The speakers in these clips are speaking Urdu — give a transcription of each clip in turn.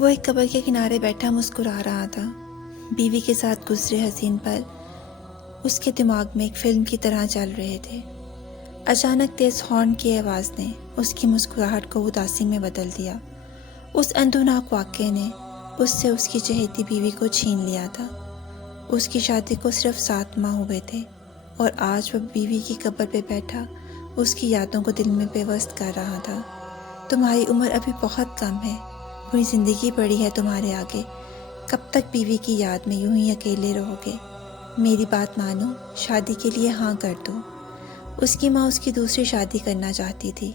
وہ ایک قبر کے کنارے بیٹھا مسکرا رہا تھا۔ بیوی کے ساتھ گزرے حسین پل اس کے دماغ میں ایک فلم کی طرح چل رہے تھے۔ اچانک تیز ہارن کی آواز نے اس کی مسکراہٹ کو اداسی میں بدل دیا۔ اس اندوناک واقعے نے اس سے اس کی چہیتی بیوی کو چھین لیا تھا۔ اس کی شادی کو صرف 7 ماہ ہوئے تھے اور آج وہ بیوی کی قبر پہ بیٹھا اس کی یادوں کو دل میں پیوست کر رہا تھا۔ تمہاری عمر ابھی بہت کم ہے، پوری زندگی پڑی ہے تمہارے آگے، کب تک بیوی کی یاد میں یوں ہی اکیلے رہو گے؟ میری بات مانو، شادی کے لیے ہاں کر دو۔ اس کی ماں اس کی دوسری شادی کرنا چاہتی تھی،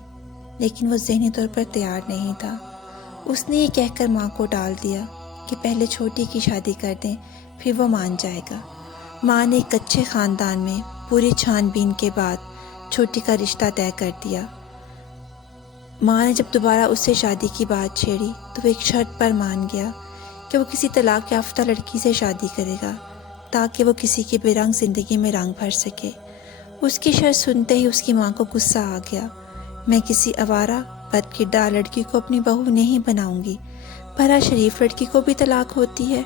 لیکن وہ ذہنی طور پر تیار نہیں تھا۔ اس نے یہ کہہ کر ماں کو ٹال دیا کہ پہلے چھوٹی کی شادی کر دیں، پھر وہ مان جائے گا۔ ماں نے ایک اچھے خاندان میں پوری چھان بین کے بعد چھوٹی کا رشتہ طے کر دیا۔ ماں نے جب دوبارہ اس سے شادی کی بات چھیڑی تو وہ ایک شرط پر مان گیا کہ وہ کسی طلاق یافتہ لڑکی سے شادی کرے گا تاکہ وہ کسی کی بے رنگ زندگی میں رنگ بھر سکے۔ اس کی شرط سنتے ہی اس کی ماں کو غصہ آ گیا۔ میں کسی آوارہ بد کردار لڑکی کو اپنی بہو نہیں بناؤں گی، بھلا شریف لڑکی کو بھی طلاق ہوتی ہے؟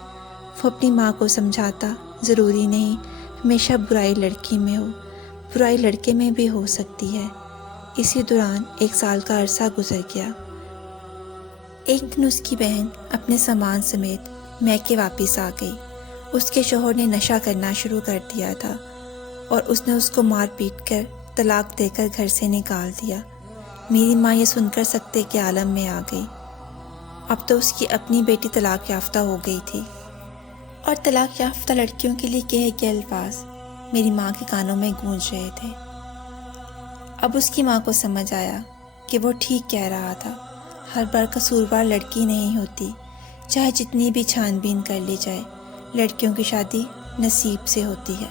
وہ اپنی ماں کو سمجھاتا، ضروری نہیں ہمیشہ برائی لڑکی میں ہو، برائی لڑکے میں بھی ہو سکتی ہے۔ اسی دوران 1 سال کا عرصہ گزر گیا۔ ایک دن اس کی بہن اپنے سامان سمیت میکے واپس آ گئی۔ اس کے شوہر نے نشہ کرنا شروع کر دیا تھا اور اس نے اس کو مار پیٹ کر طلاق دے کر گھر سے نکال دیا۔ میری ماں یہ سن کر سکتے کے عالم میں آ گئی۔ اب تو اس کی اپنی بیٹی طلاق یافتہ ہو گئی تھی، اور طلاق یافتہ لڑکیوں کے لیے کہے گئے الفاظ میری ماں کے کانوں میں گونج رہے تھے۔ اب اس کی ماں کو سمجھ آیا کہ وہ ٹھیک کہہ رہا تھا، ہر بار قصوروار لڑکی نہیں ہوتی، چاہے جتنی بھی چھان بین کر لی جائے، لڑکیوں کی شادی نصیب سے ہوتی ہے۔